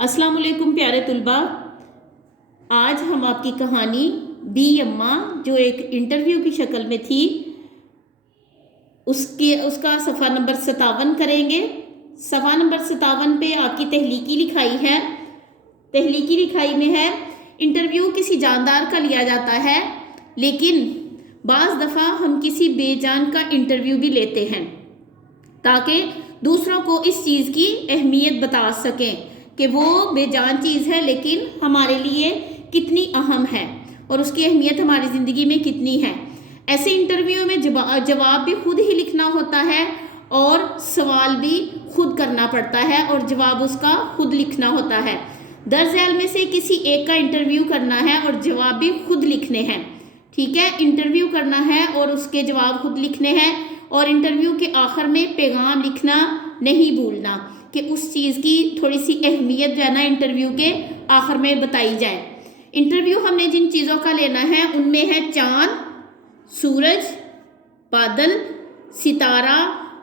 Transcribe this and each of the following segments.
अस्सलाम वालेकुम प्यारे तुलबा। आज हम आपकी कहानी बी अम्मा जो एक इंटरव्यू की शक्ल में थी उसका सफ़ा नंबर 57 करेंगे। सफ़ा नंबर 57 पे आपकी तहलीकी लिखाई है। तहलीकी लिखाई में है, इंटरव्यू किसी जानदार का लिया जाता है, लेकिन बाज़ दफ़ा हम किसी बेजान का इंटरव्यू भी लेते हैं ताकि दूसरों को इस चीज़ की अहमियत बता सकें कि वो बेजान चीज़ है लेकिन हमारे लिए कितनी अहम है और उसकी अहमियत हमारी ज़िंदगी में कितनी है। ऐसे इंटरव्यू में जवाब भी खुद ही लिखना होता है और सवाल भी खुद करना पड़ता है और जवाब उसका खुद लिखना होता है। दर्ज झैल में से किसी एक का इंटरव्यू करना है और जवाब भी खुद लिखने हैं। ठीक है, इंटरव्यू करना है और उसके जवाब खुद लिखने हैं और इंटरव्यू के आखिर में पैगाम लिखना नहीं भूलना कि उस चीज़ की थोड़ी सी अहमियत जो है ना इंटरव्यू के आखिर में बताई जाए। इंटरव्यू हमने जिन चीज़ों का लेना है उनमें है चाँद, सूरज, बादल, सितारा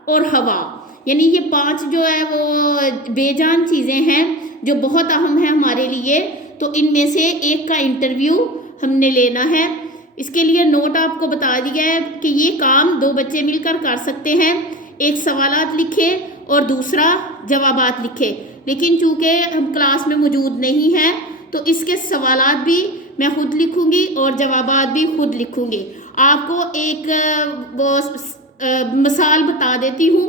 और हवा। यानी ये 5 जो है वो बेजान चीज़ें हैं जो बहुत अहम है हमारे लिए। तो इनमें से एक का इंटरव्यू हमने लेना है। इसके लिए नोट आपको बता दिया है कि ये काम 2 बच्चे मिलकर कर सकते हैं। एक सवालात लिखे और दूसरा जवाबात लिखे, लेकिन चूँकि हम क्लास में मौजूद नहीं हैं तो इसके सवालात भी मैं खुद लिखूँगी और जवाबात भी खुद लिखूँगी। आपको एक मिसाल बता देती हूँ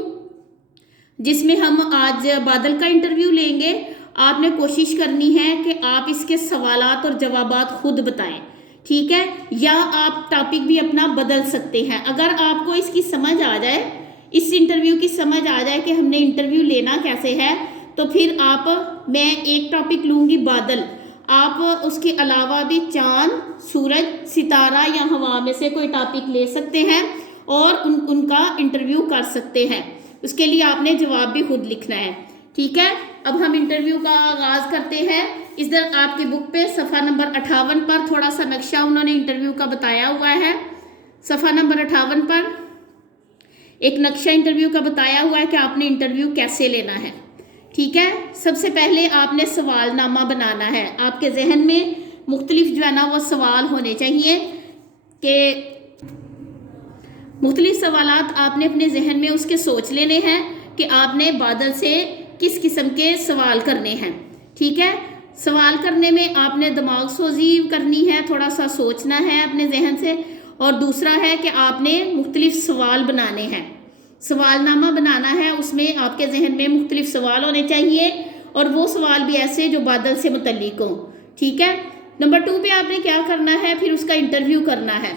जिसमें हम आज बादल का इंटरव्यू लेंगे। आपने कोशिश करनी है कि आप इसके सवालात और जवाबात खुद बताएं, ठीक है, या आप टॉपिक भी अपना बदल सकते हैं। अगर आपको इसकी समझ आ जाए, इस इंटरव्यू की समझ आ जाए कि हमने इंटरव्यू लेना कैसे है, तो फिर मैं एक टॉपिक लूँगी बादल, आप उसके अलावा भी चाँद, सूरज, सितारा या हवा में से कोई टॉपिक ले सकते हैं और उनका इंटरव्यू कर सकते हैं। उसके लिए आपने जवाब भी खुद लिखना है। ठीक है, अब हम इंटरव्यू का आगाज़ करते हैं। इधर आपकी बुक पे सफ़ा नंबर 58 पर थोड़ा सा नक्शा उन्होंने इंटरव्यू का बताया हुआ है। सफ़ा नंबर 58 पर एक नक्शा इंटरव्यू का बताया हुआ है कि आपने इंटरव्यू कैसे लेना है। ठीक है, सबसे पहले आपने सवालनामा बनाना है। आपके जहन में मुख्तलिफ जो है ना वो सवाल होने चाहिए कि मुख्तलिफ सवालात आपने अपने जहन में उसके सोच लेने हैं कि आपने बादल से किस किस्म के सवाल करने हैं। ठीक है, सवाल करने में आपने दिमाग सोजी करनी है, थोड़ा सा सोचना है अपने जहन से, और दूसरा है कि आपने मुख्तलिफ सवाल बनाने हैं, सवालनामा बनाना है। उसमें आपके जहन में मुख्तलिफ सवाल होने चाहिए और वो सवाल भी ऐसे जो बादल से मुतल्लिक हों। ठीक है, नंबर 2 पे आपने क्या करना है, फिर उसका इंटरव्यू करना है।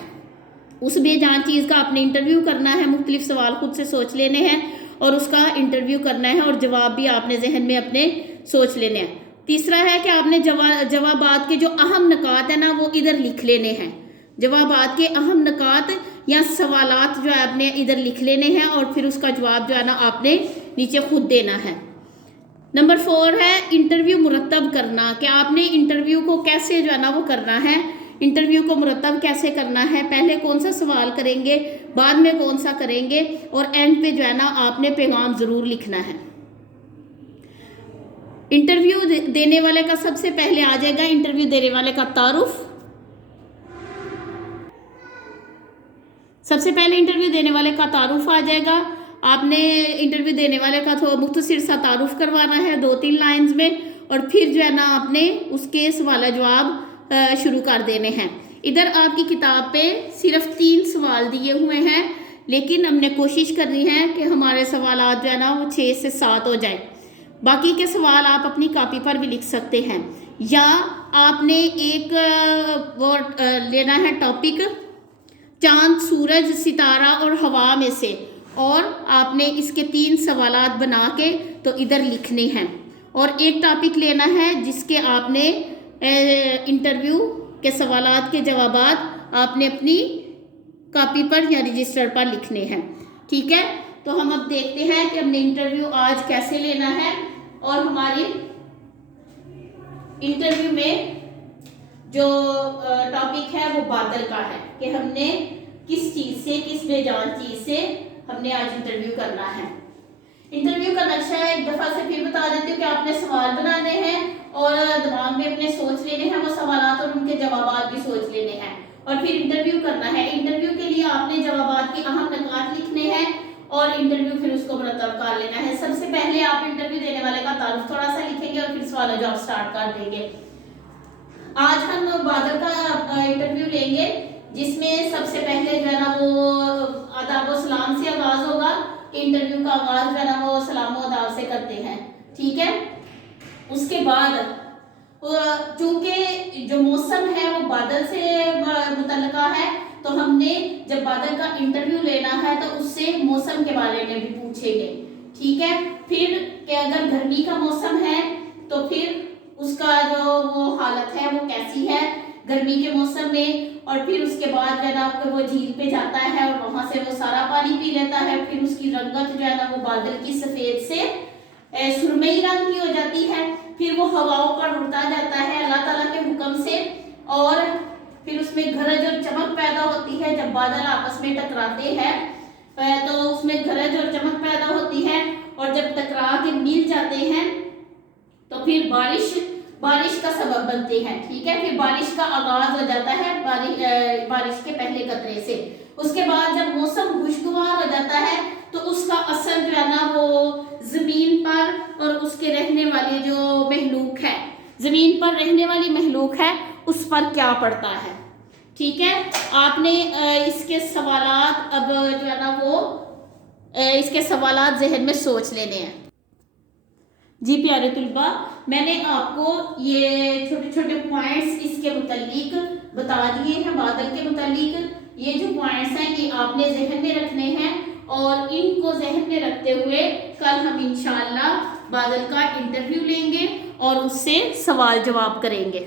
उस बेजान चीज़ का आपने इंटरव्यू करना है, मुख्तलिफ सवाल खुद से सोच लेने हैं और उसका इंटरव्यू करना है और जवाब भी आपने जहन में अपने सोच लेने हैं। तीसरा है कि आपने जवाबात के जो अहम निकात है ना वो इधर लिख लेने हैं। जवाबात के अहम निकात या सवालात जो है आपने इधर लिख लेने हैं और फिर उसका जवाब जो है ना आपने नीचे खुद देना है। नंबर 4 है इंटरव्यू मुरतब करना, कि आपने इंटरव्यू को कैसे जो है ना वो करना है, इंटरव्यू को मुरतब कैसे करना है, पहले कौन सा सवाल करेंगे, बाद में कौन सा करेंगे और एंड पे जो है ना आपने पैगाम ज़रूर लिखना है। इंटरव्यू देने वाले का सबसे पहले आ जाएगा इंटरव्यू देने वाले का तारुफ। सबसे पहले इंटरव्यू देने वाले का तारुफ आ जाएगा। आपने इंटरव्यू देने वाले का तो मुख्तसर सा तारुफ करवाना है 2-3 लाइंस में, और फिर जो है ना आपने उसके सवाल जवाब शुरू कर देने हैं। इधर आपकी किताब पे सिर्फ 3 सवाल दिए हुए हैं, लेकिन हमने कोशिश करनी है कि हमारे सवालात जो है ना वो 6 से 7 हो जाए। बाकी के सवाल आप अपनी कॉपी पर भी लिख सकते हैं, या आपने एक वो लेना है टॉपिक चाँद, सूरज, सितारा और हवा में से, और आपने इसके 3 सवालात बना के तो इधर लिखने हैं, और एक टॉपिक लेना है जिसके आपने इंटरव्यू के सवालात के जवाबात आपने अपनी कॉपी पर या रजिस्टर पर लिखने हैं। ठीक है, तो हम अब देखते हैं कि हमने इंटरव्यू आज कैसे लेना है, और हमारी इंटरव्यू में जो टॉपिक है वो बादल का है कि हमने किस चीज़ से, किस बेजान चीज़ से हमने आज इंटरव्यू करना है। इंटरव्यू का नक्शा एक दफ़ा से फिर बता देती हूँ कि आपने सवाल बनाने हैं दिमाग में अपने सोच लेने हैं वो सवालात और उनके जवाबात भी सोच लेने हैं, और फिर इंटरव्यू करना है। इंटरव्यू के लिए आपने जवाबात के अहम नुकात लिखने हैं और इंटरव्यू फिर उसको मुरतब कर लेना है। सबसे पहले आप इंटरव्यू देने वाले का तारुफ थोड़ा सा लिखेंगे और फिर सवाल जवाब स्टार्ट कर देंगे। आज हम बादल का इंटरव्यू लेंगे, जिसमें सबसे पहले जो है ना वो आदाब व सलाम से आगाज होगा। इंटरव्यू का आगाज जो है ना वो सलाम व आदाब से करते हैं, ठीक है। उसके बाद चूंकि जो मौसम है वो बादल से मुतल्लिका है, तो हमने जब बादल का इंटरव्यू लेना है तो उससे मौसम के बारे में भी पूछेंगे, ठीक है। फिर कि अगर गर्मी का मौसम है तो फिर उसका जो वो हालत है वो कैसी है गर्मी के मौसम में, और फिर उसके बाद जो है ना वो झील पे जाता है और वहां से वो सारा पानी पी लेता है। फिर उसकी रंगत जो है ना वो बादल की सफेद से सुरमई रंग की हो जाती है। फिर वो हवाओं पर उड़ता जाता है अल्लाह ताला के हुक्म से, और फिर उसमें गरज और चमक पैदा होती है। जब बादल आपस में टकराते हैं तो उसमें गरज और चमक पैदा होती है, और जब टकरा के मिल जाते हैं तो फिर बारिश का सबब बनते हैं, ठीक है। फिर बारिश का आगाज हो जाता है बारिश के पहले कतरे से। उसके बाद जब मौसम खुशगवार हो जाता है तो उसका असर जो है ना वो जमीन पर और उसके रहने वाली जो महलूक है, जमीन पर रहने वाली महलूक है, उस पर क्या पड़ता है, ठीक है। आपने इसके सवालात अब जो है ना वो इसके सवालात जहन में सोच लेने हैं। जी प्यारे तुलबा, मैंने आपको ये छोटे छोटे पॉइंट्स इसके मुतालिक बता दिए हैं। बादल के मुतालिक ये जो पॉइंट्स हैं ये आपने जहन में रखने हैं, और इनको जहन में रखते हुए कल हम इंशाअल्लाह बादल का इंटरव्यू लेंगे और उससे सवाल जवाब करेंगे।